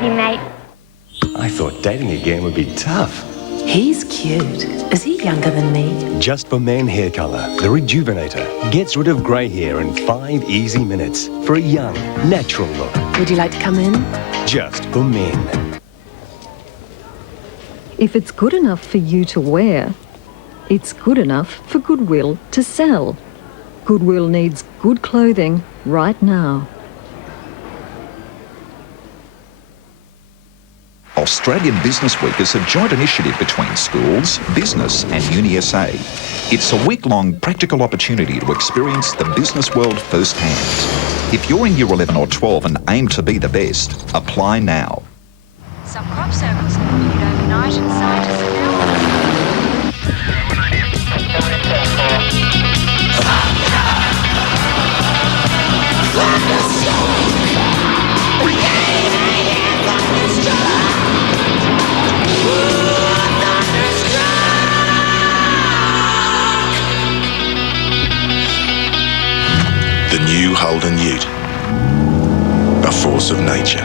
Hey, mate. I thought dating again would be tough. He's cute. Is he younger than me? Just for men hair colour, the Rejuvenator gets rid of grey hair in 5 easy minutes for a young, natural look. Would you like to come in? Just for men. If it's good enough for you to wear, it's good enough for Goodwill to sell. Goodwill needs good clothing right now. Australian Business Week is a joint initiative between schools, business and UniSA. It's a week-long practical opportunity to experience the business world firsthand. If you're in Year 11 or 12 and aim to be the best, apply now. Some crop circles are reviewed overnight and scientists are now... The new Holden Ute, a force of nature.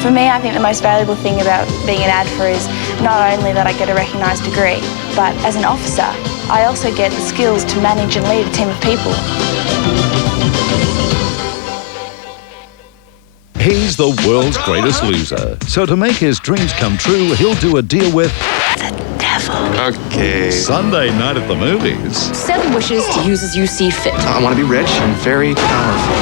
For me, I think the most valuable thing about being an ADFA is not only that I get a recognised degree, but as an officer, I also get the skills to manage and lead a team of people. He's the world's greatest loser. So to make his dreams come true, he'll do a deal with... the devil. Okay. Sunday night at the movies. 7 wishes to use as you see fit. I want to be rich and very powerful.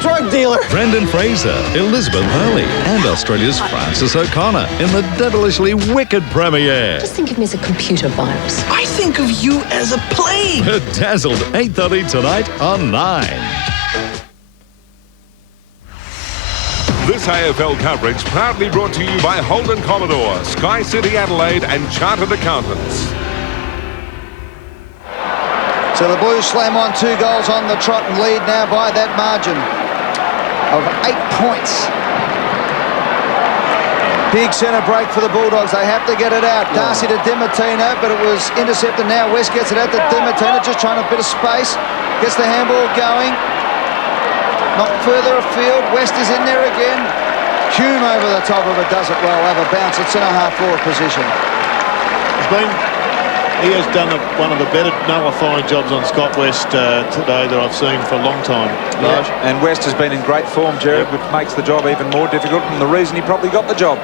Drug dealer. Brendan Fraser, Elizabeth Hurley, and Australia's Frances O'Connor in the devilishly wicked premiere. Just think of me as a computer virus. I think of you as a plane. Dazzled, 8:30 tonight on 9. This AFL coverage proudly brought to you by Holden Commodore, Sky City Adelaide and Chartered Accountants. So the Blues slam on 2 goals on the trot and lead now by that margin of 8 points. Big centre break for the Bulldogs. They have to get it out. Darcy to Dimartino, but it was intercepted now. West gets it out to Dimartino, just trying a bit of space. Gets the handball going. Not further afield. West is in there again. Hume over the top of it, does it well. Have a bounce. It's in a half-forward position. He has done one of the better nullifying jobs on Scott West today that I've seen for a long time. Yeah. And West has been in great form, Jared, which makes the job even more difficult, and the reason he probably got the job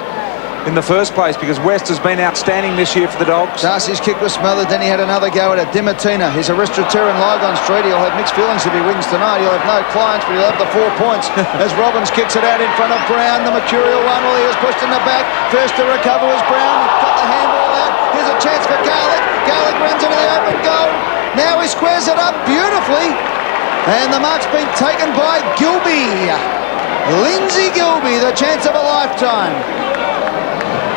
in the first place, because West has been outstanding this year for the Dogs. Darcy's kick was smothered, then he had another go at it. Dimartino, his Aristoteran in Lygon Street. He'll have mixed feelings if he wins tonight. He'll have no clients, but he'll have the 4 points. As Robbins kicks it out in front of Brown, the mercurial one, while he was pushed in the back. First to recover was Brown. Got the handball out. Here's a chance for Garlick. Garlick runs into the open goal. Now he squares it up beautifully. And the mark's been taken by Gilby. Lindsay Gilby, the chance of a lifetime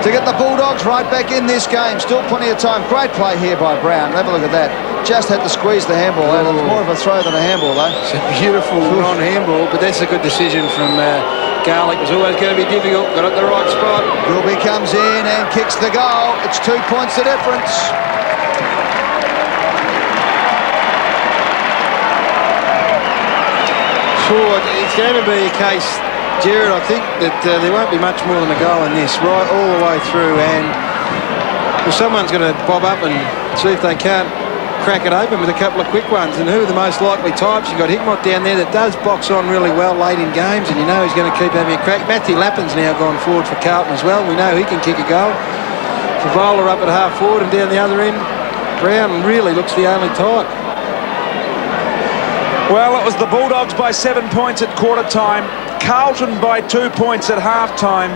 to get the Bulldogs right back in this game. Still plenty of time. Great play here by Brown. Have a look at that. Just had to squeeze the handball out. It was more of a throw than a handball, though. It's a beautiful non-handball, but that's a good decision from Garlick. It was always going to be difficult. Got it the right spot. Gilby comes in and kicks the goal. It's 2 points the difference. Sure, it's going to be a case, Jared, I think that there won't be much more than a goal in this, right all the way through, and well, someone's going to bob up and see if they can't crack it open with a couple of quick ones. And who are the most likely types? You've got Hickmott down there that does box on really well late in games, and you know he's going to keep having a crack. Matthew Lappin's now gone forward for Carlton as well. We know he can kick a goal. Favola up at half forward, and down the other end, Brown really looks the only type. Well, it was the Bulldogs by 7 points at quarter time, Carlton by 2 points at half time,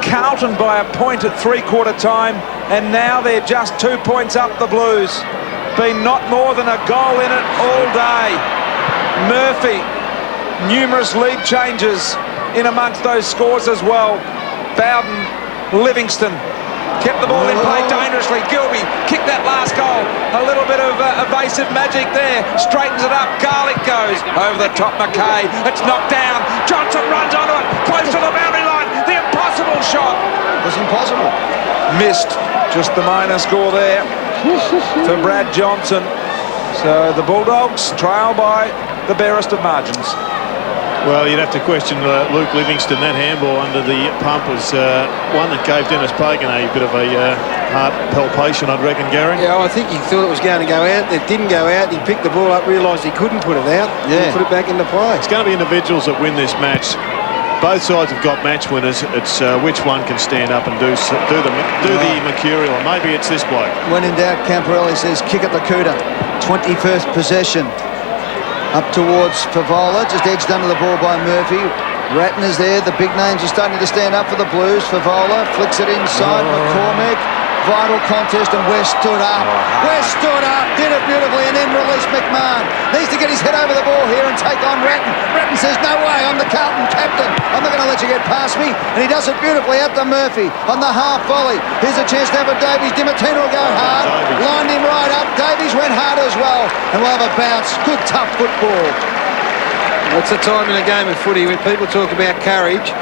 Carlton by a point at three-quarter time, and now they're just 2 points up the Blues. Been not more than a goal in it all day. Murphy, numerous lead changes in amongst those scores as well. Bowden, Livingston, kept the ball in play dangerously. Gilby kicked that last goal. A little bit of evasive magic there. Straightens it up. Garlick goes over the top. McKay. It's knocked down. Johnson runs onto it. Close to the boundary line. The impossible shot. It was impossible. Missed. Just the minor score there for Brad Johnson. So the Bulldogs trail by the barest of margins. Well, you'd have to question Luke Livingston. That handball under the pump was one that gave Dennis Pagan a bit of a heart palpation, I'd reckon, Gary. Yeah, I think he thought it was going to go out. It didn't go out. He picked the ball up, realised he couldn't put it out, and put it back into play. It's going to be individuals that win this match. Both sides have got match winners. It's which one can stand up and do the mercurial. Maybe it's this bloke. When in doubt, Camporelli says kick at the Cuda. 21st possession. Up towards Favola, just edged under the ball by Murphy. Ratton is there. The big names are starting to stand up for the Blues. Favola flicks it inside. McCormick. Vital contest, and West stood up. West stood up, did it beautifully, and then released McMahon. Needs to get his head over the ball here and take on Ratton. Ratton says, no way, I'm the Carlton captain. I'm not going to let you get past me. And he does it beautifully out to Murphy on the half volley. Here's a chance now for Davies. Dimartino will go hard. Lined him right up. Davies went hard as well. And we'll have a bounce. Good, tough football. What's the time in a game of footy when people talk about courage?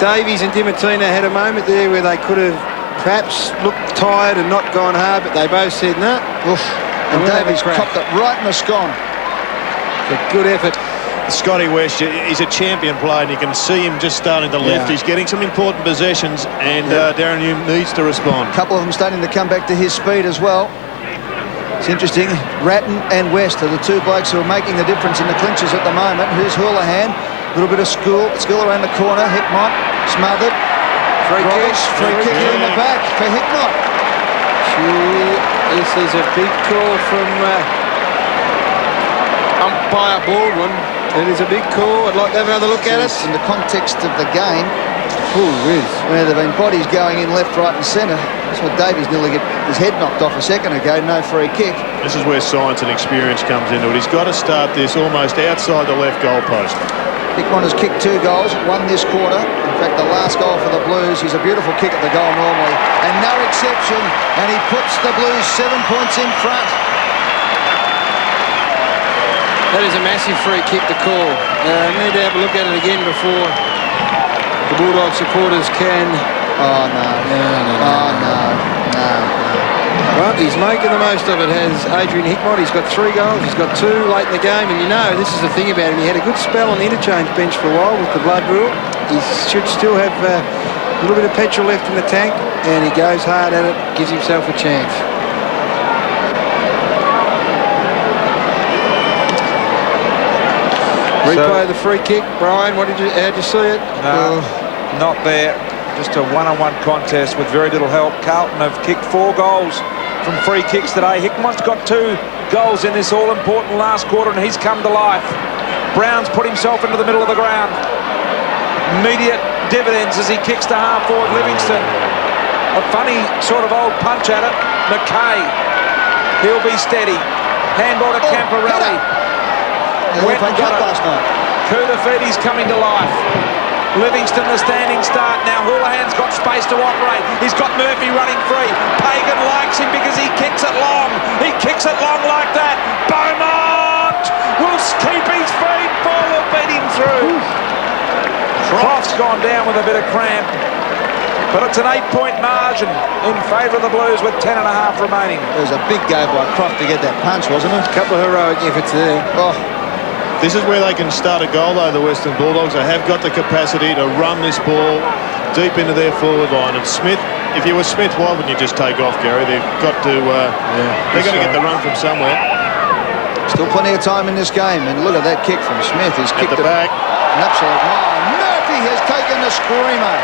Davies and Dimartino had a moment there where they could have perhaps looked tired and not gone hard, but they both said no. And Davies copped it right in the scone. A good effort. Scotty West, he's a champion player, and you can see him just starting to lift. He's getting some important possessions, and Darren Hume needs to respond. A couple of them starting to come back to his speed as well. It's interesting, Ratton and West are the two blokes who are making the difference in the clinches at the moment. Here's Houlihan, a little bit of skill around the corner. Hickmott smothered. Free kick in the back for Hickmott. This is a big call from umpire Baldwin. It is a big call. I'd like to have another look at it. In the context of the game, where there have been bodies going in left, right and centre. That's what Davies nearly get his head knocked off a second ago. No free kick. This is where science and experience comes into it. He's got to start this almost outside the left goal post. Hickmott has kicked 2 goals, 1 this quarter. In fact, the last goal for the Blues, he's a beautiful kick at the goal normally. And no exception, and he puts the Blues 7 points in front. That is a massive free kick to call. Need to have a look at it again before the Bulldog supporters can... Oh, no. No. Well, he's making the most of it, has Adrian Hickmott. He's got 3 goals. He's got 2 late in the game. And you know, this is the thing about him. He had a good spell on the interchange bench for a while with the blood rule. He should still have a little bit of petrol left in the tank. And he goes hard at it, gives himself a chance. Replay of the free kick. Brian, how'd you see it? No, not there. Just a one-on-one contest with very little help. Carlton have kicked 4 goals from free kicks today. Hickmott's got 2 goals in this all-important last quarter, and he's come to life. Brown's put himself into the middle of the ground. Immediate dividends as he kicks to half-forward Livingston. A funny sort of old punch at it. McKay, he'll be steady. Handball to Camporelli. Went and got it. Last night. Kudafiti's coming to life. Livingston the standing start. Now Houlihan's got space to operate. He's got Murphy running free. Pagan likes him because he kicks it long. He kicks it long like that. Beaumont will keep his feet. Ball will beat him through. Croft's gone down with a bit of cramp. But it's an 8-point margin in favour of the Blues with 10.5 remaining. It was a big go by Croft to get that punch, wasn't it? A couple of heroic efforts there. This is where they can start a goal, though, the Western Bulldogs. They have got the capacity to run this ball deep into their forward line. And Smith, if you were Smith, why wouldn't you just take off, Gary? They've got to they've got to get the run from somewhere. Still plenty of time in this game. And look at that kick from Smith. He's kicked it back. An absolute mile. Murphy has taken the screamer.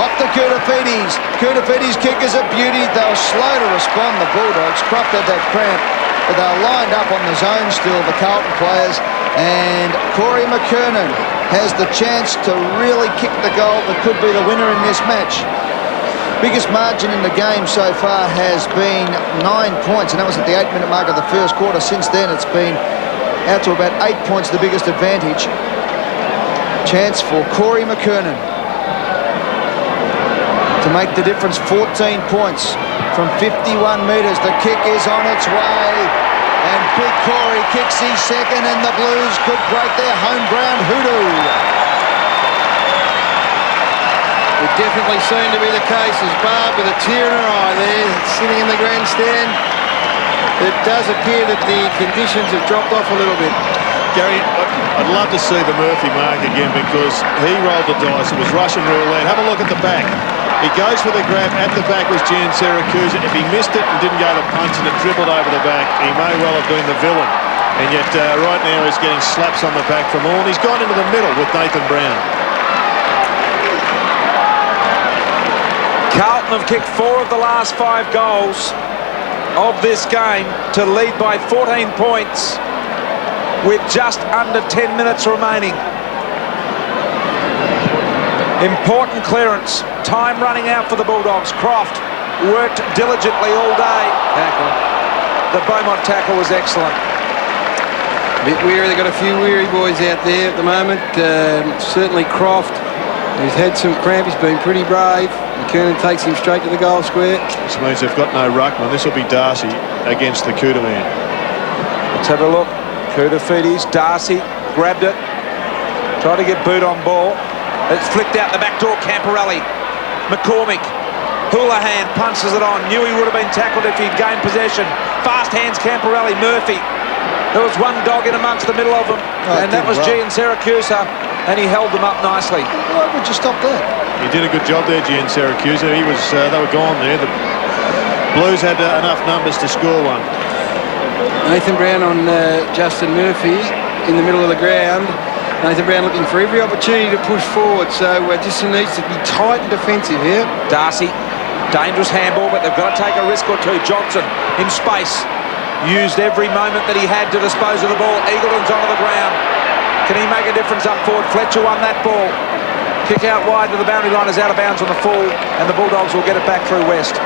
Up to Kudafiti's. Kudafiti's kick is a beauty. They were slow to respond, the Bulldogs. Croft had that cramp. But they're lined up on the zone still, the Carlton players. And Corey McKernan has the chance to really kick the goal that could be the winner in this match. Biggest margin in the game so far has been 9 points, and that was at the 8-minute mark of the first quarter. Since then, it's been out to about 8 points, the biggest advantage. Chance for Corey McKernan to make the difference. 14 points from 51 metres. The kick is on its way. And Big Corey kicks his second, and the Blues could break their home ground hoodoo. It definitely seemed to be the case as Barb with a tear in her eye there, sitting in the grandstand. It does appear that the conditions have dropped off a little bit. Gary, I'd love to see the Murphy mark again because he rolled the dice. It was Russian roulette. Have a look at the back. He goes for the grab. At the back was Gian Syracuse. If he missed it and didn't go to punch and it dribbled over the back, he may well have been the villain. And yet right now he's getting slaps on the back from all. And he's gone into the middle with Nathan Brown. Carlton have kicked 4 of the last 5 goals of this game to lead by 14 points with just under 10 minutes remaining. Important clearance. Time running out for the Bulldogs. Croft worked diligently all day. Tackle. The Beaumont tackle was excellent. A bit weary. They've got a few weary boys out there at the moment. Certainly Croft, who's had some cramp. He's been pretty brave. McKernan takes him straight to the goal square. This means they've got no ruckman. This will be Darcy against the Kuta man. Let's have a look. Kuta feedies. Darcy grabbed it. Tried to get boot on ball. It's flicked out the back door. Camporelli. McCormick. Houlihan punches it on. Knew he would have been tackled if he'd gained possession. Fast hands Camporelli. Murphy. There was one dog in amongst the middle of them, and that was Gian Syracuse, and he held them up nicely. Why would you stop that? He did a good job there, Gian Syracuse. He was, they were gone there. The Blues had enough numbers to score one. Nathan Brown on Justin Murphy in the middle of the ground. Nathan Brown looking for every opportunity to push forward, so just needs to be tight and defensive here. Darcy, dangerous handball, but they've got to take a risk or two. Johnson in space. Used every moment that he had to dispose of the ball. Eagleton's onto the ground. Can he make a difference up forward? Fletcher won that ball. Kick out wide to the boundary line is out of bounds on the full, and the Bulldogs will get it back through West.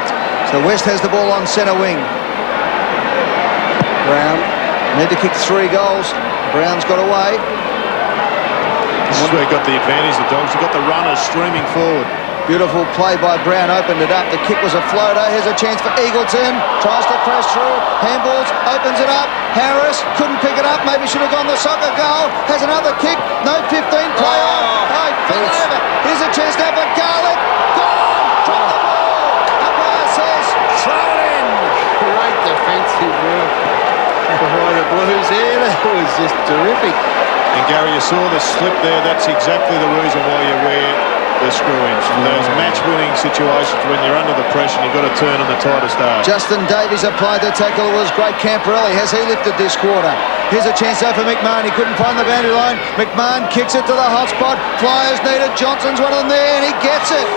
So West has the ball on centre wing. Brown need to kick 3 goals. Brown's got away. This is where he got the advantage, the Dogs. He got the runners streaming forward. Beautiful play by Brown, opened it up. The kick was a floater. Here's a chance for Eagleton. Tries to press through. Handballs, opens it up. Harris couldn't pick it up. Maybe should have gone the soccer goal. Has another kick. No 15 play on. Oh, fell over. Here's a chance now for Garlick. Gone. Drop the ball. Umpire says, throw it in. Great defensive work by the Blues here. That was just terrific. And Gary, you saw the slip there. That's exactly the reason why you wear the screw-ins. Those match-winning situations when you're under the pressure, you've got to turn on the tightest arm. Justin Davies applied the tackle. It was great. Camporelli, has he lifted this quarter? Here's a chance though for McMahon. He couldn't find the boundary line. McMahon kicks it to the hot spot. Flyers needed. Johnson's one of them there, and he gets it.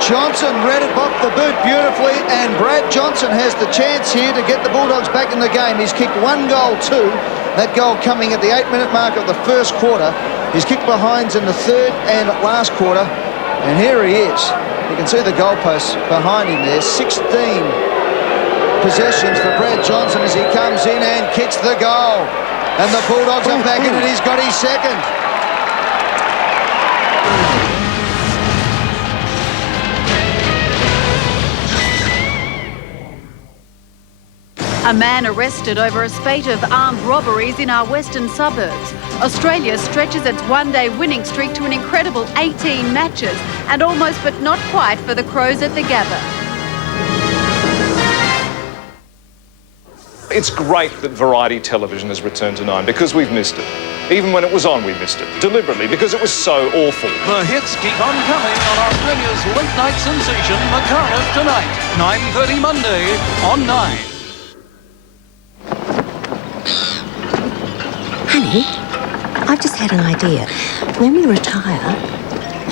Johnson read it off the boot beautifully, and Brad Johnson has the chance here to get the Bulldogs back in the game. He's kicked 1 goal too. That goal coming at the 8-minute mark of the first quarter. He's kicked behinds in the third and last quarter, and here he is. You can see the goalposts behind him there. 16 possessions for Brad Johnson as he comes in and kicks the goal. And the Bulldogs are back in it. He's got his second. A man arrested over a spate of armed robberies in our western suburbs. Australia stretches its one-day winning streak to an incredible 18 matches, and almost but not quite for the Crows at the Gabba. It's great that variety television has returned to 9 because we've missed it. Even when it was on, we missed it. Deliberately, because it was so awful. The hits keep on coming on Australia's late-night sensation, The Cardiff Tonight. 9:30 Monday on 9. Honey, I've just had an idea. When we retire,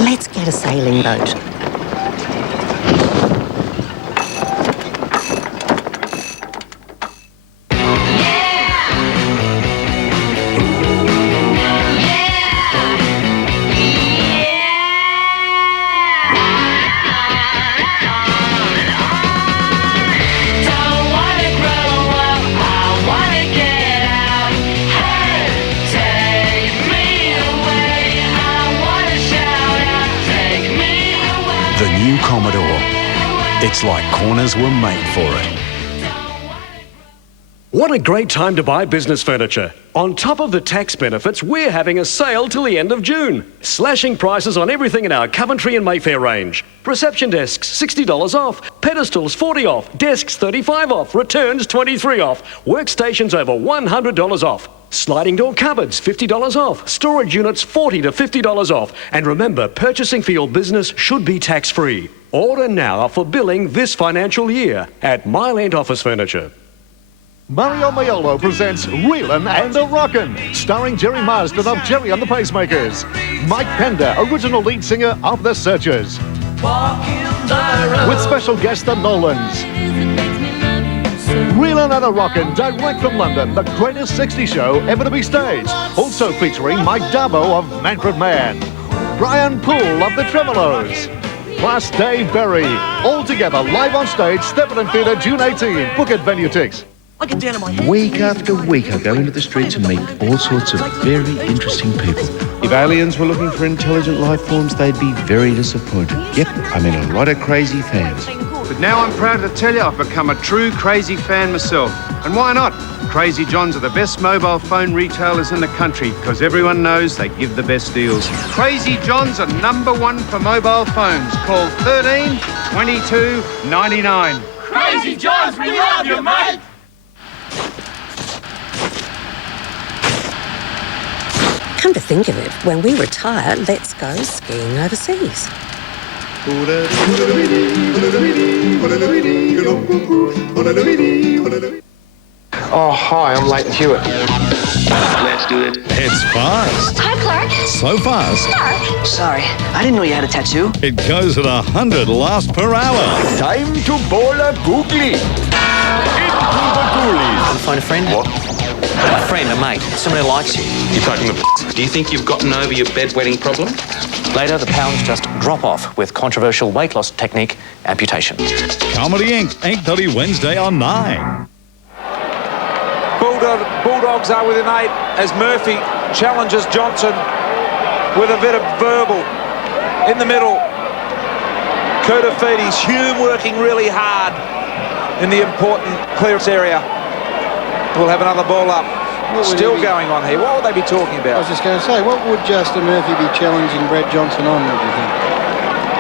let's get a sailing boat. It's like corners were made for it. What a great time to buy business furniture. On top of the tax benefits, we're having a sale till the end of June. Slashing prices on everything in our Coventry and Mayfair range. Reception desks, $60 off. Pedestals, $40 off. Desks, $35 off. Returns, $23 off. Workstations, over $100 off. Sliding door cupboards, $50 off. Storage units, $40 to $50 off. And remember, purchasing for your business should be tax-free. Order now for billing this financial year at Myland Office Furniture. Mario Maiolo presents Reelin' and a Rockin', starring Jerry Marsden of Jerry and the Pacemakers. Mike Pender, original lead singer of The Searchers. With special guest the Nolans. Reelin' and a Rockin', direct from London, the greatest 60s show ever to be staged. Also featuring Mike Darbo of Manfred Mann, Brian Poole of the Tremolos, plus Dave Berry. All together, live on stage, Steppenton Theatre, June 18. Book at Venue Tix. Week after week, I go into the streets and meet all sorts of very interesting people. If aliens were looking for intelligent life forms, they'd be very disappointed. Yep, I mean a lot of crazy fans. But now I'm proud to tell you I've become a true Crazy fan myself. And why not? Crazy Johns are the best mobile phone retailers in the country because everyone knows they give the best deals. Crazy Johns are #1 for mobile phones. Call 13 22 99. Crazy Johns, we love you, mate! Come to think of it, when we retire, let's go skiing overseas. Oh, hi, I'm Leighton Hewitt. Let's do it. It's fast. Hi, Clark. So fast. Clark. Sorry, I didn't know you had a tattoo. It goes at 100 laps per hour. Time to bowl a googly. Into the goolies. Find a friend? What? A friend, a mate, someone who likes you. You're taking the Do you think you've gotten over your bedwetting problem? Later, the pounds just drop off with controversial weight loss technique, amputation. Comedy Inc. 8:30 Wednesday on 9. Bulldogs are within 8 as Murphy challenges Johnson with a bit of verbal. In the middle, Koutafidis, Hume working really hard in the important clearance area. We'll have another ball up. Still going on here. What would they be talking about? I was just going to say, what would Justin Murphy be challenging Brad Johnson on, would you think?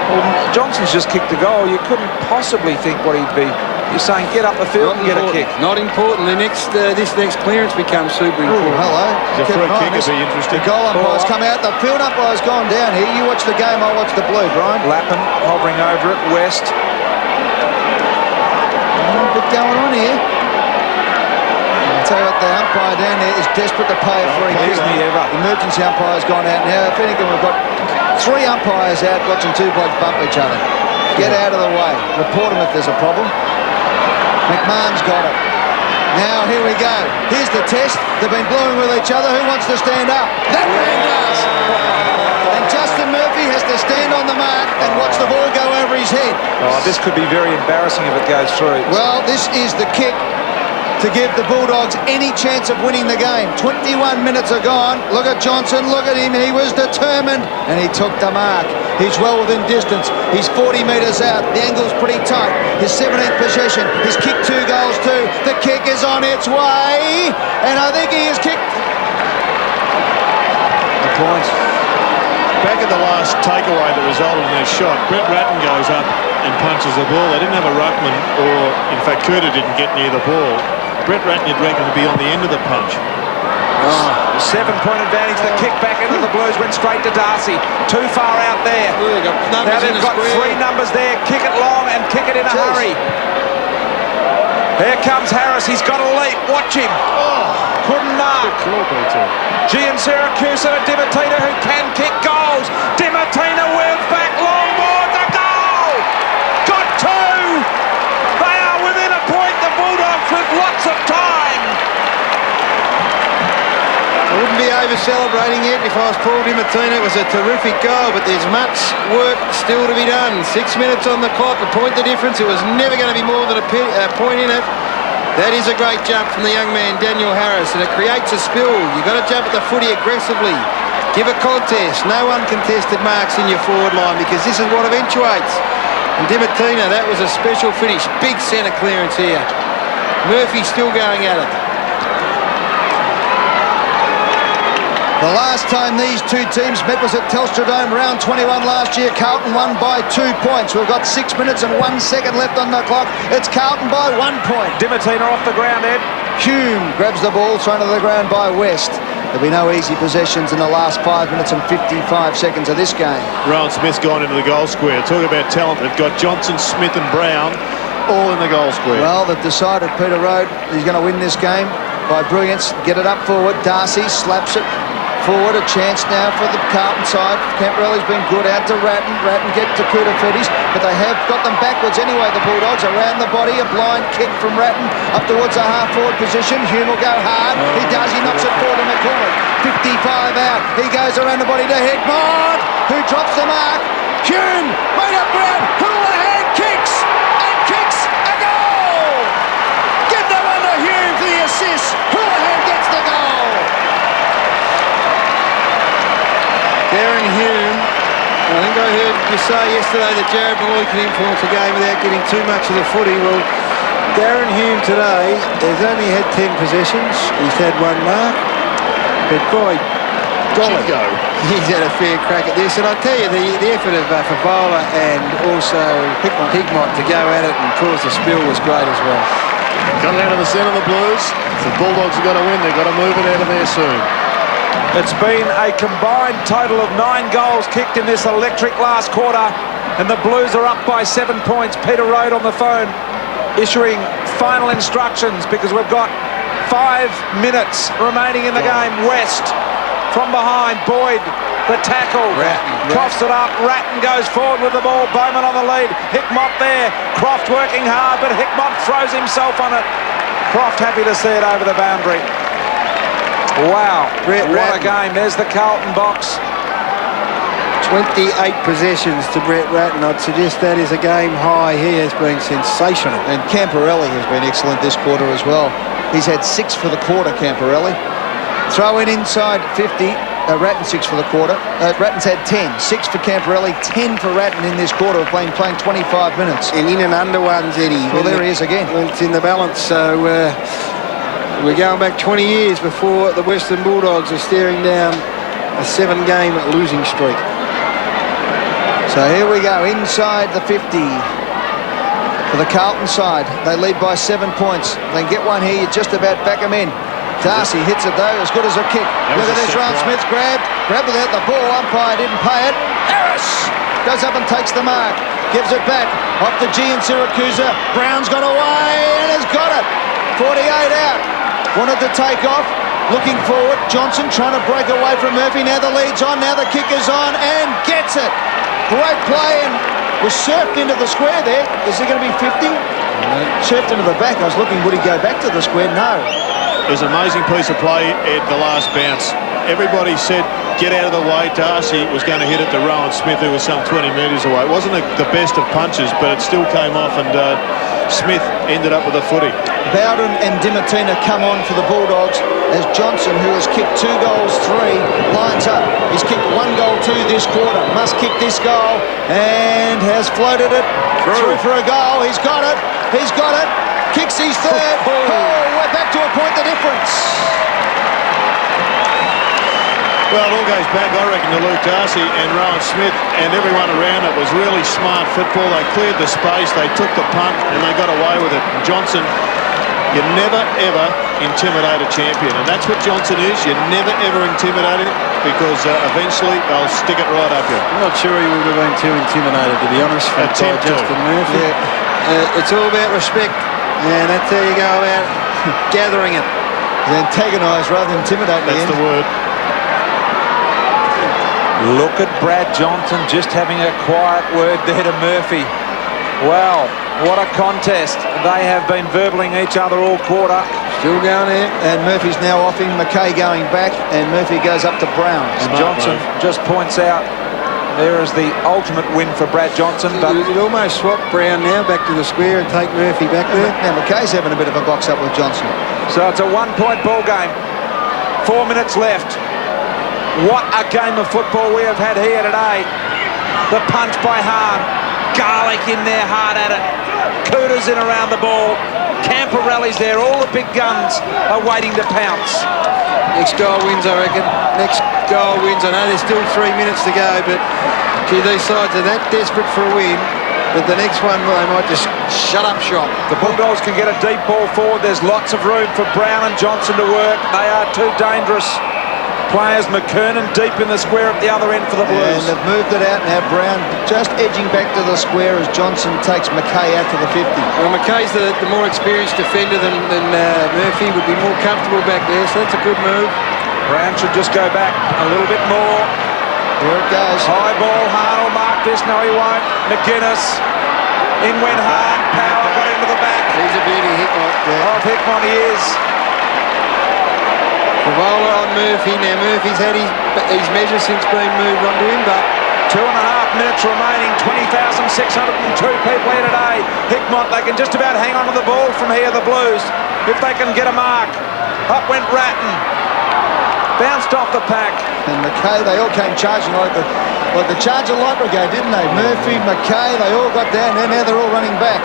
Well, Johnson's just kicked the goal. You couldn't possibly think what he'd be. You're saying get up the field and get a kick. Not important. This next clearance becomes super important. Hello. The free kick would be interesting. The goal umpire's come out. The field umpire's gone down here. You watch the game, I'll watch the blue, Brian. Lappin hovering over it. West. A bit going on here. I'll tell you what, the umpire down there is desperate to pay a free kick. The emergency umpire's gone out now. If anything, we've got 3 umpires out watching 2 blokes bump each other. Get out of the way. Report them if there's a problem. McMahon's got it. Now, here we go. Here's the test. They've been blowing with each other. Who wants to stand up? That man does. And Justin Murphy has to stand on the mark and watch the ball go over his head. Oh, this could be very embarrassing if it goes through. Well, this is the kick to give the Bulldogs any chance of winning the game. 21 minutes are gone. Look at Johnson, look at him. He was determined and he took the mark. He's well within distance. He's 40 metres out. The angle's pretty tight. His 17th possession. He's kicked 2 goals too. The kick is on its way. And I think he has kicked. The points. Back at the last takeaway that resulted in their shot, Brett Ratton goes up and punches the ball. They didn't have a ruckman, or in fact Curta didn't get near the ball. Brett Ratton, you'd reckon, to be on the end of the punch. Oh, 7-point advantage. The kick back into the Blues went straight to Darcy. Too far out there. Now they've got 3 numbers there. Kick it long and kick it in a hurry. Here comes Harris. He's got a leap. Watch him. Oh, couldn't mark. Gian Syracuse and a Dimatina who can kick goals. Dimatina wheels back. Long board. The goal. Got 2. They are within a point. The Bulldogs with lots of time. I wouldn't be over-celebrating it if I was Paul Dimatina. It was a terrific goal, but there's much work still to be done. 6 minutes on the clock, a point the difference. It was never going to be more than a point in it. That is a great jump from the young man, Daniel Harris, and it creates a spill. You've got to jump at the footy aggressively. Give a contest. No uncontested marks in your forward line because this is what eventuates. And Dimatina, that was a special finish. Big centre clearance here. Murphy still going at it. The last time these 2 teams met was at Telstra Dome, round 21 last year. Carlton won by 2 points. We've got 6 minutes and 1 second left on the clock. It's Carlton by 1 point. Dimatina off the ground, Ed. Hume grabs the ball, thrown to the ground by West. There'll be no easy possessions in the last 5 minutes and 55 seconds of this game. Rowan Smith's gone into the goal square. Talk about talent. They've got Johnson, Smith and Brown all in the goal square. Well, they've decided Peter Road is going to win this game by brilliance. Get it up forward. Darcy slaps it forward. A chance now for the Carlton side. Camporelli's been good out to Ratton. Ratton get to Kudafidis, but they have got them backwards anyway, the Bulldogs. Around the body, a blind kick from Ratton up towards a half-forward position. Hume will go hard. He does. He knocks it forward to McCormick. 55 out. He goes around the body to Hickmott, who drops the mark. Hume, made up ground. Houlihan kicks and kicks a goal. Give that one to Hume for the assist. Houlihan gets the goal. Darren Hume, I think I heard you say yesterday that Jared Malloy can influence a game without getting too much of the footy. Well, Darren Hume today has only had 10 possessions. He's had 1 mark. But by golly, he's had a fair crack at this. And I tell you, the effort of Favola and also Hickmott to go at it and cause the spill was great as well. Got it out of the centre of the Blues. The Bulldogs have got to win. They've got to move it out of there soon. It's been a combined total of 9 goals kicked in this electric last quarter, and the Blues are up by 7 points. Peter Road on the phone issuing final instructions because we've got 5 minutes remaining in the game. West from behind. Boyd, the tackle. Crofts it up. Ratton goes forward with the ball. Bowman on the lead. Hickmott there. Croft working hard, but Hickmott throws himself on it. Croft happy to see it over the boundary. Wow, what a game. There's the Carlton box. 28 possessions to Brett Ratton. I'd suggest that is a game high. He has been sensational. And Camporelli has been excellent this quarter as well. He's had 6 for the quarter, Camporelli. Throw in inside 50. Ratton 6 for the quarter. Ratton's had 10. 6 for Camporelli, 10 for Ratton in this quarter of playing 25 minutes. And in and under ones, Eddie. Well, there he is again. It's in the balance, so we're going back 20 years before the Western Bulldogs are staring down a 7-game losing streak. So here we go, inside the 50 for the Carlton side. They lead by 7 points. They get one here, you just about back them in. Darcy hits it though, as good as a kick. Look at this, Rowan Smith grabbed without the ball. Umpire didn't pay it. Harris goes up and takes the mark. Gives it back, off to G in Syracuse. Brown's got away and has got it. 48 out. Wanted to take off, looking forward. Johnson trying to break away from Murphy. Now the lead's on, now the kick is on and gets it. Great play and was surfed into the square there. Is it going to be 50? Surfed into the back. I was looking, would he go back to the square? No. It was an amazing piece of play at the last bounce. Everybody said, get out of the way. Darcy was going to hit it to Rowan Smith, who was some 20 metres away. It wasn't the best of punches, but it still came off, and Smith ended up with a footy. Bowden and Dimatina come on for the Bulldogs as Johnson, who has kicked 2 goals, 3, lines up. He's kicked 1 goal, 2 this quarter. Must kick this goal and has floated it through for a goal. He's got it. He's got it. Kicks his 3rd. We're back to a point the difference. Well, it all goes back, I reckon, to Luke Darcy and Rowan Smith, and everyone around it was really smart football. They cleared the space, they took the punt, and they got away with it. And Johnson, you never, ever intimidate a champion, and that's what Johnson is. You never, ever intimidate him, because eventually they'll stick it right up you. I'm not sure he would have been too intimidated, to be honest, by Justin Murphy. Yeah. It's all about respect, and that's how you go about gathering it. Antagonise rather than intimidate. That's the word. Look at Brad Johnson just having a quiet word there to Murphy. Wow, what a contest. They have been verbaling each other all quarter. Still going there, and Murphy's now off him. McKay going back, and Murphy goes up to Brown. And Johnson just points out there is the ultimate win for Brad Johnson. But you'd almost swap Brown now back to the square and take Murphy back there. Now McKay's having a bit of a box up with Johnson. So it's a 1-point ball game. 4 minutes left. What a game of football we have had here today. The punch by Hahn. Garlic in there, hard at it. Cooter's in around the ball. Camporelli's there. All the big guns are waiting to pounce. Next goal wins, I reckon. Next goal wins. I know there's still 3 minutes to go, but gee, these sides are that desperate for a win. but the next one, well, they might just shut up shop. The Bulldogs can get a deep ball forward. There's lots of room for Brown and Johnson to work. They are two dangerous players. McKernan deep in the square at the other end for the Blues. And they've moved it out now. Brown just edging back to the square as Johnson takes McKay out to the 50. Well, McKay's the more experienced defender than Murphy. Would be more comfortable back there, so that's a good move. Brown should just go back a little bit more. Here it goes. High ball. Hahn will mark this. No, he won't. McGuinness. In went Hahn. Power got into the back. He's a beauty, Hickmott. Yeah. Oh, Hickmott he is. Favola on Murphy. Now, Murphy's had his measure since being moved onto him, but 2.5 minutes remaining. 20,602 people here today. Hickmott, they can just about hang on to the ball from here, the Blues, if they can get a mark. Up went Ratton. Bounced off the pack. And McKay, they all came charging like the Charger Light Brigade, didn't they? Murphy, McKay, they all got down there. Now they're all running back.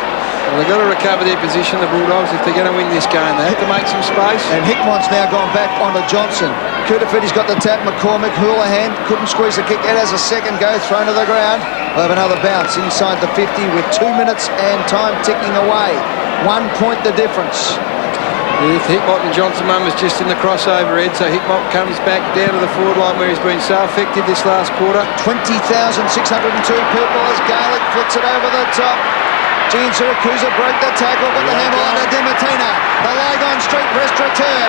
Well, they've got to recover their position, the Bulldogs, if they're going to win this game. They have to make some space. And Hickmott's now gone back onto Johnson. Kutafiti's got the tap. McCormick, Houlihan couldn't squeeze the kick out as a second go, thrown to the ground. We'll have another bounce inside the 50 with 2 minutes and time ticking away. 1 point the difference. Hickmott and Johnson Mum is just in the crossover, Ed, so Hickmott comes back down to the forward line where he's been so effective this last quarter. 20,602 people as Garlick flicks it over the top. Gene Siracusa broke the tackle, got the handle under Dimatina. The Lygon Street restaurateur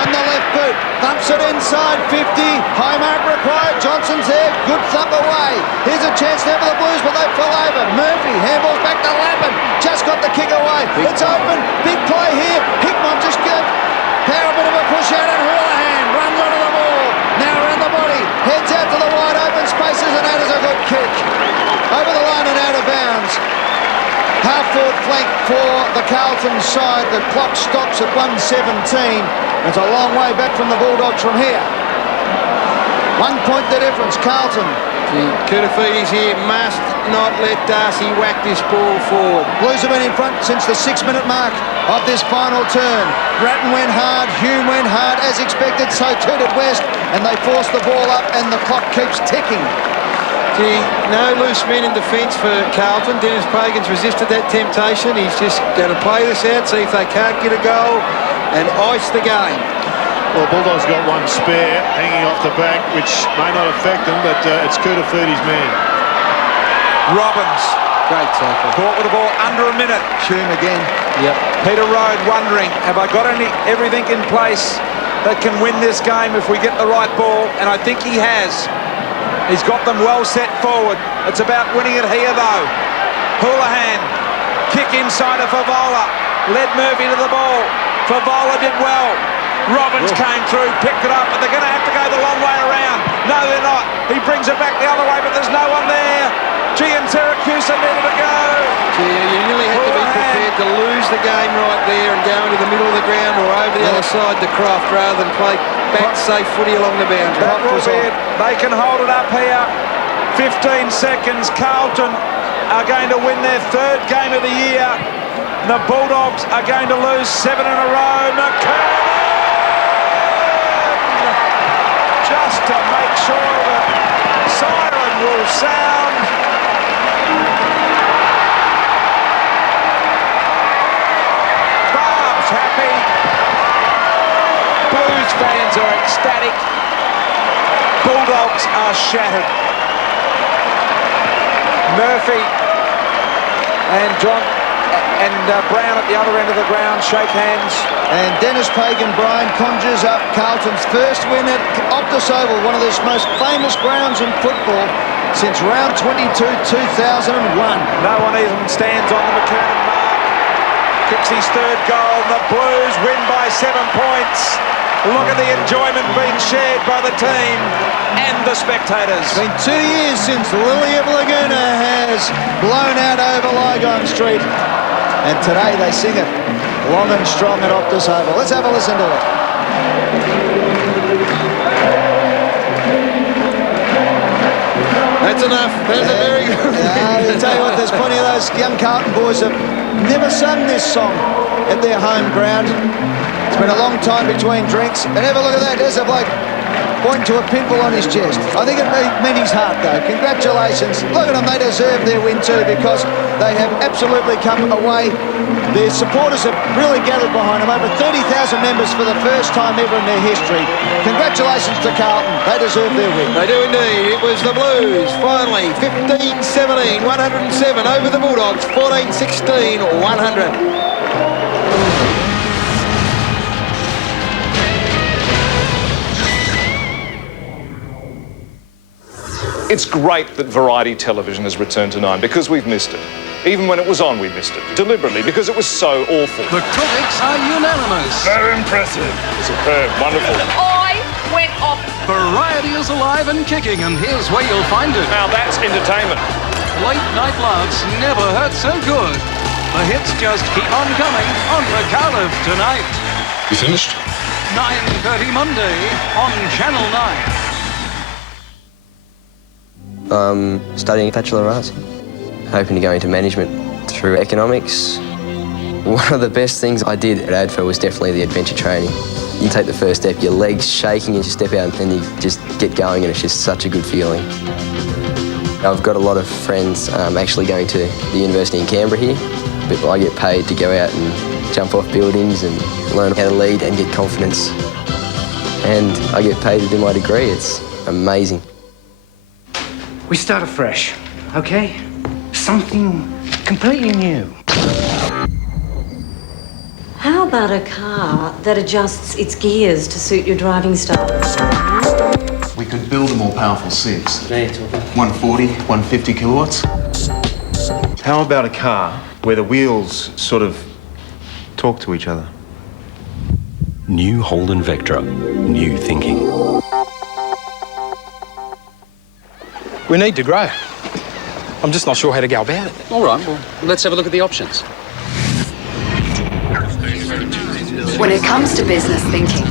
on the left boot. Thumps it inside 50. High mark required. Johnson's there. Good thump away. Here's a chance there for the Blues, but they fell over. Murphy handballs back to Lappin. Just got the kick away. It's open. Big play here. Hickmott just got power, bit of a push out, and Houlihan runs onto the ball. Now around the body. Heads out to the wide open spaces, and that is a good kick. Over the line and out of bounds. Half-forward flank for the Carlton side. The clock stops at 1:17. It's a long way back from the Bulldogs from here. 1 point the difference. Carlton. Kutafiti's here. Must not let Darcy whack this ball forward. Blues have been in front since the 6-minute mark of this final turn. Ratton went hard. Hume went hard as expected. So too did West. And they forced the ball up and the clock keeps ticking. No loose men in defence for Carlton. Dennis Pagan's resisted that temptation. He's just going to play this out, see if they can't get a goal and ice the game. Well, Bulldogs got one spare hanging off the back, which may not affect them, but it's Kutafiti's man. Robbins. Great tackle. Caught with the ball under a minute. Hume again. Yep. Peter Rode wondering, have I got everything in place that can win this game if we get the right ball? And I think he has. He's got them well set forward. It's about winning it here, though. Houlihan, kick inside of Favola. Led Murphy to the ball. Favola did well. Robbins came through, picked it up, but they're going to have to go the long way around. No, they're not. He brings it back the other way, but there's no one there. Gian Siracusa needed to go. You nearly had to be prepared to lose the game right there and go into the middle of the ground or over the other side to Croft rather than play back safe footy along the boundary. That will be it. They can hold it up here. 15 seconds. Carlton are going to win their third game of the year. The Bulldogs are going to lose 7 in a row. McKernan! Just to make sure the siren will sound. Barb's happy. Blues fans are ecstatic. Bulldogs are shattered. Murphy and Brown at the other end of the ground shake hands. And Dennis Pagan, Brian, conjures up Carlton's first win at Optus Oval, one of the most famous grounds in football since round 22, 2001. No one even stands on the McKernan mark. Kicks his third goal. The Blues win by 7 points. Look at the enjoyment being shared by the team and the spectators. It's been 2 years since Lily of Laguna has blown out over Lygon Street. And today they sing it long and strong at Optus Oval. Let's have a listen to it. That's enough. That's a very good I tell you what, there's plenty of those young Carlton boys that have never sung this song at their home ground. It's been a long time between drinks. And have a look at that. There's a bloke pointing to a pimple on his chest. I think it meant his heart, though. Congratulations. Look at them, they deserve their win too, because they have absolutely come away. Their supporters have really gathered behind them. Over 30,000 members for the first time ever in their history. Congratulations to Carlton. They deserve their win. They do indeed. It was the Blues, finally, 15-17, 107 over the Bulldogs, 14-16, 100. It's great that variety television has returned to 9 because we've missed it. Even when it was on, we missed it. Deliberately, because it was so awful. The critics are unanimous. Very impressive. Superb. Wonderful. I went off. Variety is alive and kicking, and here's where you'll find it. Now that's entertainment. Late night laughs never hurt so good. The hits just keep on coming on the Cardiff tonight. You finished? 9:30 Monday on Channel 9. Studying Bachelor of Arts, hoping to go into management through economics. One of the best things I did at ADFA was definitely the adventure training. You take the first step, your legs shaking as you step out and you just get going, and it's just such a good feeling. I've got a lot of friends actually going to the university in Canberra here, but I get paid to go out and jump off buildings and learn how to lead and get confidence. And I get paid to do my degree. It's amazing. We start afresh, okay? Something completely new. How about a car that adjusts its gears to suit your driving style? We could build a more powerful 6. 140, 150 kilowatts. How about a car where the wheels sort of talk to each other? New Holden Vectra. New thinking. We need to grow. I'm just not sure how to go about it. All right, well, let's have a look at the options. When it comes to business thinking,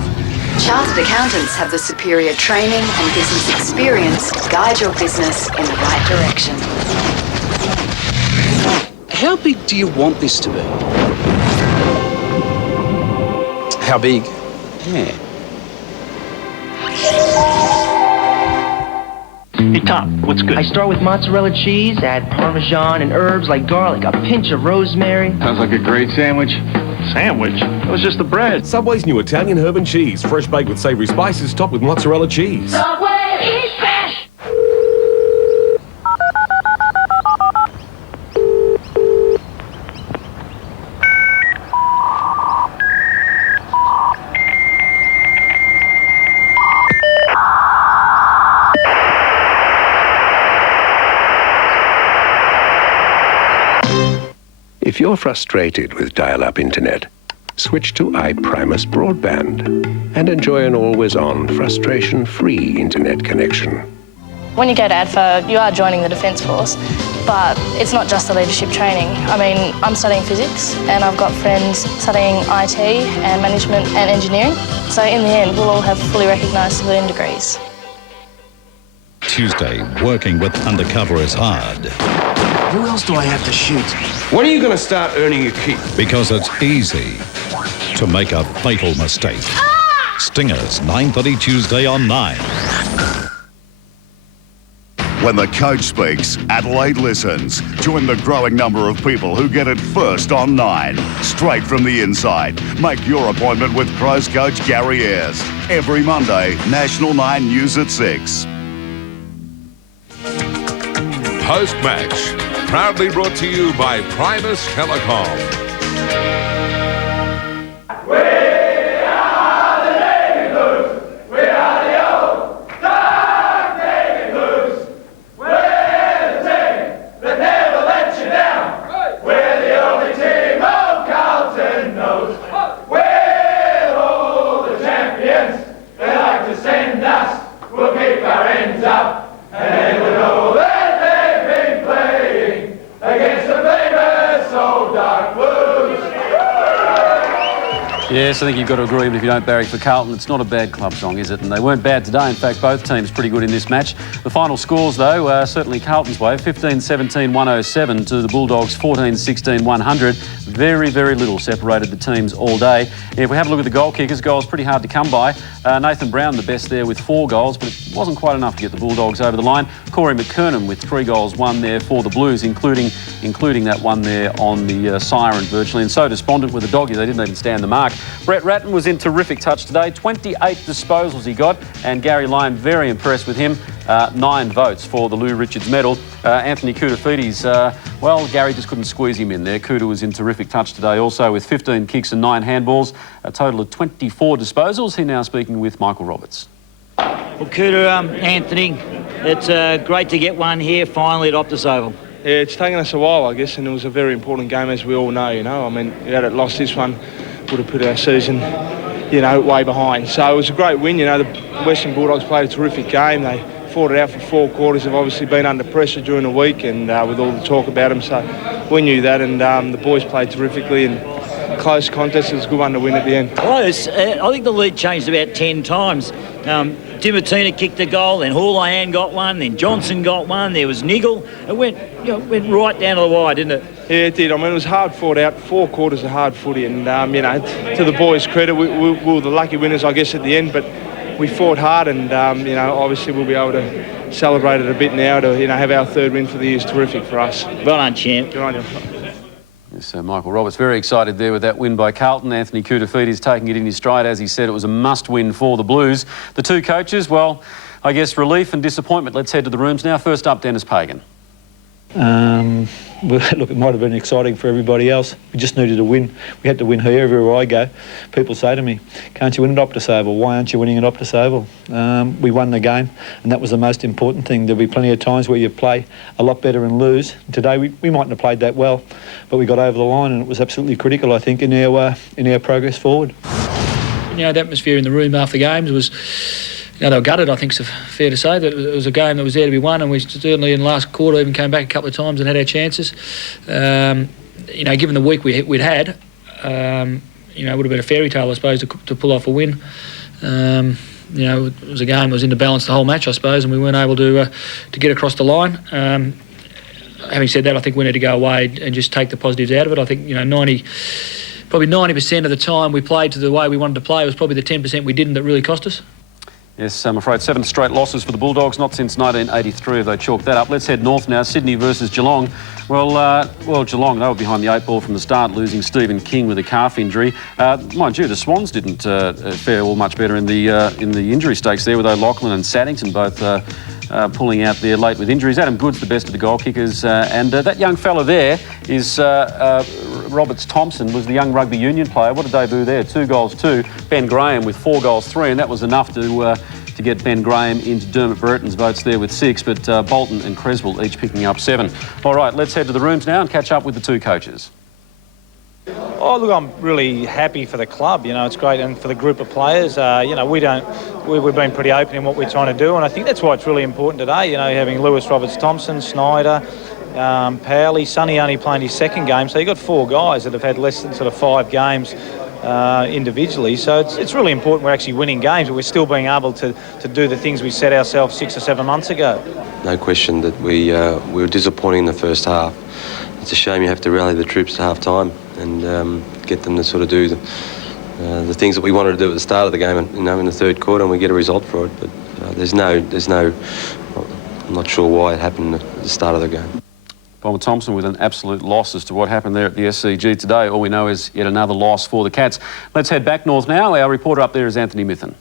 chartered accountants have the superior training and business experience to guide your business in the right direction. How big do you want this to be? How big? Yeah. Hey, Tom, what's good? I start with mozzarella cheese, add Parmesan and herbs like garlic, a pinch of rosemary. Sounds like a great sandwich. Sandwich? That was just the bread. Subway's new Italian herb and cheese. Fresh baked with savoury spices topped with mozzarella cheese. Subway, eat fresh. If you're frustrated with dial-up internet, switch to iPrimus Broadband and enjoy an always-on, frustration-free internet connection. When you go to ADFA, you are joining the Defence Force, but it's not just the leadership training. I mean, I'm studying physics and I've got friends studying IT and management and engineering. So in the end, we'll all have fully recognised civilian degrees. Tuesday, working with undercover is hard. Who else do I have to shoot? When are you going to start earning your keep? Because it's easy to make a fatal mistake. Ah! Stingers, 9:30 Tuesday on 9. When the coach speaks, Adelaide listens. Join the growing number of people who get it first on 9. Straight from the inside. Make your appointment with Crows coach Gary Ayres. Every Monday, National 9 News at 6. Post-match, proudly brought to you by Primus Telecom. Yes, I think you've got to agree, but if you don't barrack for Carlton, it's not a bad club song, is it? And they weren't bad today. In fact, both teams pretty good in this match. The final scores, though, certainly Carlton's way, 15-17-107 to the Bulldogs, 14-16-100. Very, very little separated the teams all day. If we have a look at the goal kickers, goals pretty hard to come by. Nathan Brown, the best there with 4 goals, but it wasn't quite enough to get the Bulldogs over the line. Corey McKernan with 3 goals, 1 there for the Blues, including that one there on the siren virtually. And so despondent with the doggies, they didn't even stand the mark. Brett Ratton was in terrific touch today. 28 disposals he got, and Gary Lyon very impressed with him. 9 votes for the Lou Richards medal. Anthony Koutafidis, well, Gary just couldn't squeeze him in there. Kouta was in terrific touch today also with 15 kicks and 9 handballs, a total of 24 disposals. He now speaking with Michael Roberts. Well, Kouta, Anthony, it's great to get one here finally at Optus Oval. Yeah, it's taken us a while, I guess, and it was a very important game, as we all know, you know. I mean, if we had lost this one, would have put our season, you know, way behind. So it was a great win, you know. The Western Bulldogs played a terrific game. They fought it out for 4 quarters. They've obviously been under pressure during the week and with all the talk about them, so we knew that, and the boys played terrifically, and close contest. It was a good one to win at the end. Close. I think the lead changed about 10 times. Timotina kicked a goal, then Houlihan got one, then Johnson got one, there was Niggle. It went right down to the wire, didn't it? Yeah, it did. I mean, it was hard fought out, 4 quarters of hard footy, and, you know, to the boys' credit, we were the lucky winners, I guess, at the end, but we fought hard, and, you know, obviously we'll be able to celebrate it a bit now to, you know, have our 3rd win for the year is terrific for us. Well done, champ. Good on you. Yes, Michael Roberts very excited there with that win by Carlton. Anthony Koutafidis taking it in his stride. As he said, it was a must-win for the Blues. The 2 coaches, well, I guess relief and disappointment. Let's head to the rooms now. First up, Dennis Pagan. Well, look, it might have been exciting for everybody else. We just needed a win. We had to win here everywhere I go. People say to me, can't you win at Optus Oval? Why aren't you winning at Optus Oval? We won the game, and that was the most important thing. There'll be plenty of times where you play a lot better and lose. Today we mightn't have played that well, but we got over the line, and it was absolutely critical, I think, in our progress forward. You know, the atmosphere in the room after games was, you know, they were gutted, I think it's fair to say, that it was a game that was there to be won, and we certainly in the last quarter even came back a couple of times and had our chances. You know, given the week we'd had, you know, it would have been a fairy tale, I suppose, to pull off a win. You know, it was a game that was in the balance the whole match, I suppose, and we weren't able to get across the line. Having said that, I think we need to go away and just take the positives out of it. I think, you know, probably 90% of the time we played to the way we wanted to play. It was probably the 10% we didn't that really cost us. Yes, I'm afraid 7 straight losses for the Bulldogs, not since 1983 have they chalked that up. Let's head north now, Sydney versus Geelong. Well, Geelong, they were behind the 8 ball from the start, losing Stephen King with a calf injury. Mind you, the Swans didn't fare all much better in the injury stakes there, with O'Loughlin and Saddington both pulling out there late with injuries. Adam Good's the best of the goal kickers, and that young fella there is Roberts Thompson, was the young rugby union player. What a debut there, 2 goals 2. Ben Graham with 4 goals 3, and that was enough to get Ben Graham into Dermot Burton's votes there with 6, but Bolton and Creswell each picking up 7. All right, let's head to the rooms now and catch up with the 2 coaches. Oh, look, I'm really happy for the club. You know, it's great, and for the group of players. You know, we've been pretty open in what we're trying to do, and I think that's why it's really important today. You know, having Lewis Roberts Thompson, Snyder, Powley, Sonny only playing his 2nd game, so you've got 4 guys that have had less than sort of 5 games individually. So it's really important we're actually winning games, but we're still being able to do the things we set ourselves 6 or 7 months ago. No question that we were disappointing in the first half. It's a shame you have to rally the troops to half time and get them to sort of do the things that we wanted to do at the start of the game, you know, in the 3rd quarter, and we get a result for it. But there's no, I'm not sure why it happened at the start of the game. Bomber Thompson with an absolute loss as to what happened there at the SCG today. All we know is yet another loss for the Cats. Let's head back north now. Our reporter up there is Anthony Mithen.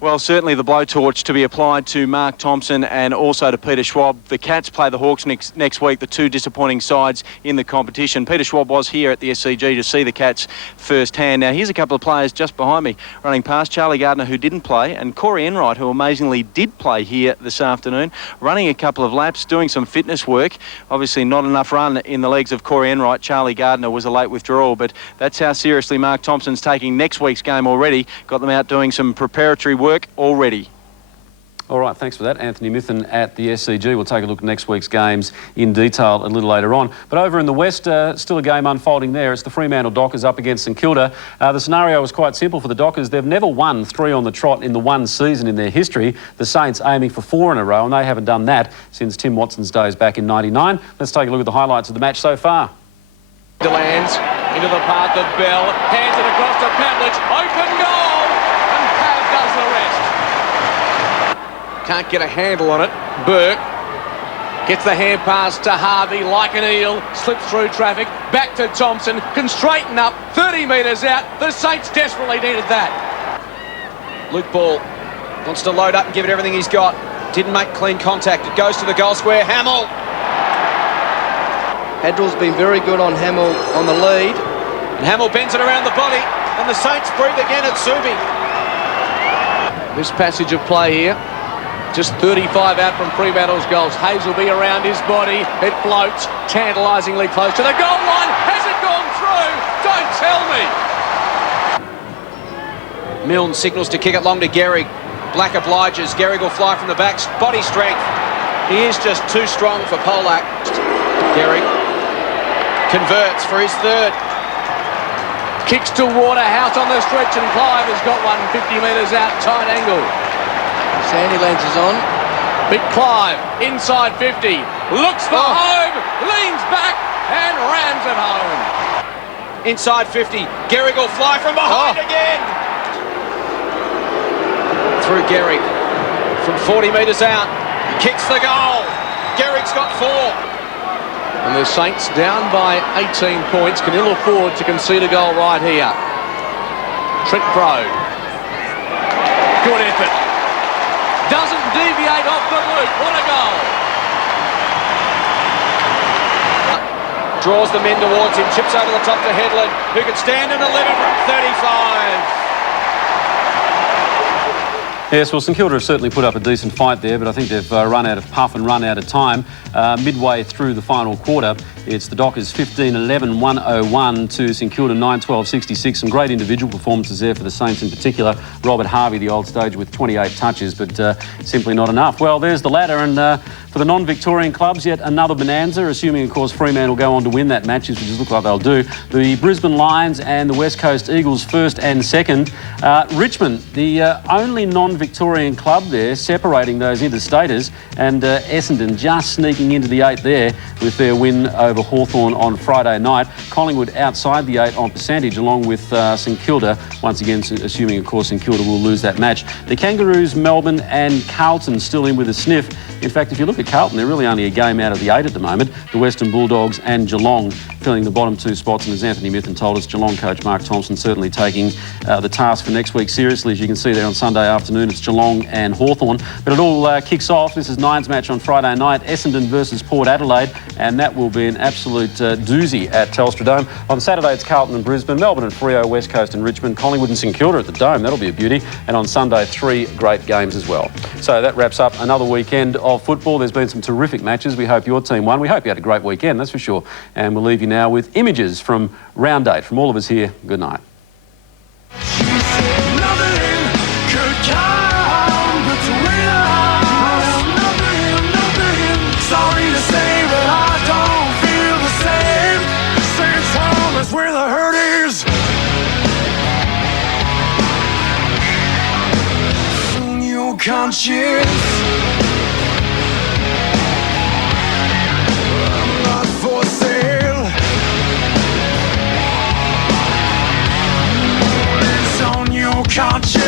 Well, certainly the blowtorch to be applied to Mark Thompson and also to Peter Schwab. The Cats play the Hawks next week, the 2 disappointing sides in the competition. Peter Schwab was here at the SCG to see the Cats firsthand. Now, here's a couple of players just behind me running past. Charlie Gardner, who didn't play, and Corey Enright, who amazingly did play here this afternoon, running a couple of laps, doing some fitness work. Obviously not enough run in the legs of Corey Enright. Charlie Gardner was a late withdrawal, but that's how seriously Mark Thompson's taking next week's game already. Got them out doing some preparatory work already. All right, thanks for that. Anthony Mithen at the SCG. We'll take a look at next week's games in detail a little later on. But over in the West, still a game unfolding there. It's the Fremantle Dockers up against St Kilda. The scenario was quite simple for the Dockers. They've never won 3 on the trot in the one season in their history. The Saints aiming for 4 in a row, and they haven't done that since Tim Watson's days back in '99. Let's take a look at the highlights of the match so far. Lands into the path of Bell, hands it across to Pavlich, open goal, and Pav does the rest. Can't get a handle on it. Burke gets the hand pass to Harvey like an eel, slips through traffic, back to Thompson, can straighten up, 30 metres out. The Saints desperately needed that. Luke Ball wants to load up and give it everything he's got. Didn't make clean contact. It goes to the goal square. Hamill. Hadrill's been very good on Hamill on the lead. And Hamill bends it around the body, and the Saints breathe again at Subi. This passage of play here. Just 35 out from Fremantle's goals. Hazelby around his body. It floats, tantalisingly close to the goal line. Has it gone through? Don't tell me. Milne signals to kick it long to Gehrig. Black obliges. Gehrig will fly from the back. Body strength. He is just too strong for Polak. Gehrig converts for his third. Kicks to Waterhouse on the stretch, and Clive has got one 50 metres out, tight angle. Sandilands is on. Big Clive, inside 50, looks for home, leans back and rams it home. Inside 50, Gehrig will fly from behind again. Through Gehrig, from 40 metres out, kicks the goal. Gehrig's got 4. And the Saints down by 18 points, can ill afford to concede a goal right here. Trent Brode, good effort. Doesn't deviate off the loop. What a goal. Draws the men towards him, chips over the top to Headland, who can stand and deliver from 35. Yes, well, St Kilda have certainly put up a decent fight there, but I think they've run out of puff and run out of time. Midway through the final quarter, it's the Dockers 15-11-101 to St Kilda 9-12-66. Some great individual performances there for the Saints in particular. Robert Harvey, the old stage, with 28 touches, but simply not enough. Well, there's the ladder, and for the non-Victorian clubs, yet another bonanza, assuming, of course, Fremantle go on to win that match, which looks like they'll do. The Brisbane Lions and the West Coast Eagles first and second. Richmond, the only non-Victorian club there, separating those interstaters, and Essendon just sneaking into the 8 there with their win over Hawthorn on Friday night. Collingwood outside the 8 on percentage, along with St Kilda, once again assuming, of course, St Kilda will lose that match. The Kangaroos, Melbourne and Carlton still in with a sniff. In fact, if you look at Carlton, they're really only a game out of the 8 at the moment. The Western Bulldogs and Geelong filling the bottom 2 spots, and as Anthony Mithen told us, Geelong coach Mark Thompson certainly taking the task for next week seriously. As you can see there on Sunday afternoon, it's Geelong and Hawthorn. But it all kicks off. This is Nine's match on Friday night, Essendon versus Port Adelaide, and that will be an absolute doozy at Telstra Dome. On Saturday, it's Carlton and Brisbane, Melbourne and Freo, West Coast and Richmond, Collingwood and St Kilda at the Dome. That'll be a beauty. And on Sunday, 3 great games as well. So that wraps up another weekend of football. There's been some terrific matches. We hope your team won. We hope you had a great weekend, that's for sure. And we'll leave you now with images from round 8. From all of us here, good night. Conscience, I'm not for sale. It's on your conscience.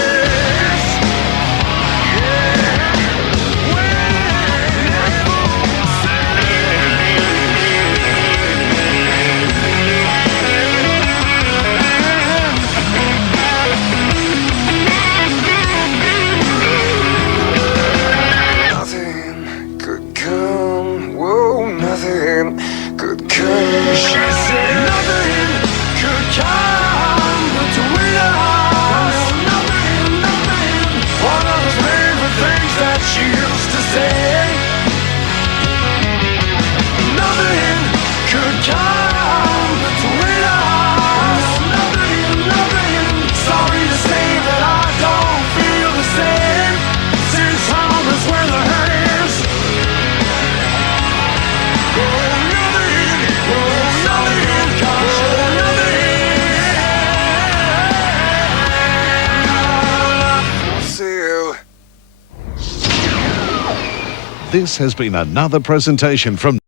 This has been another presentation from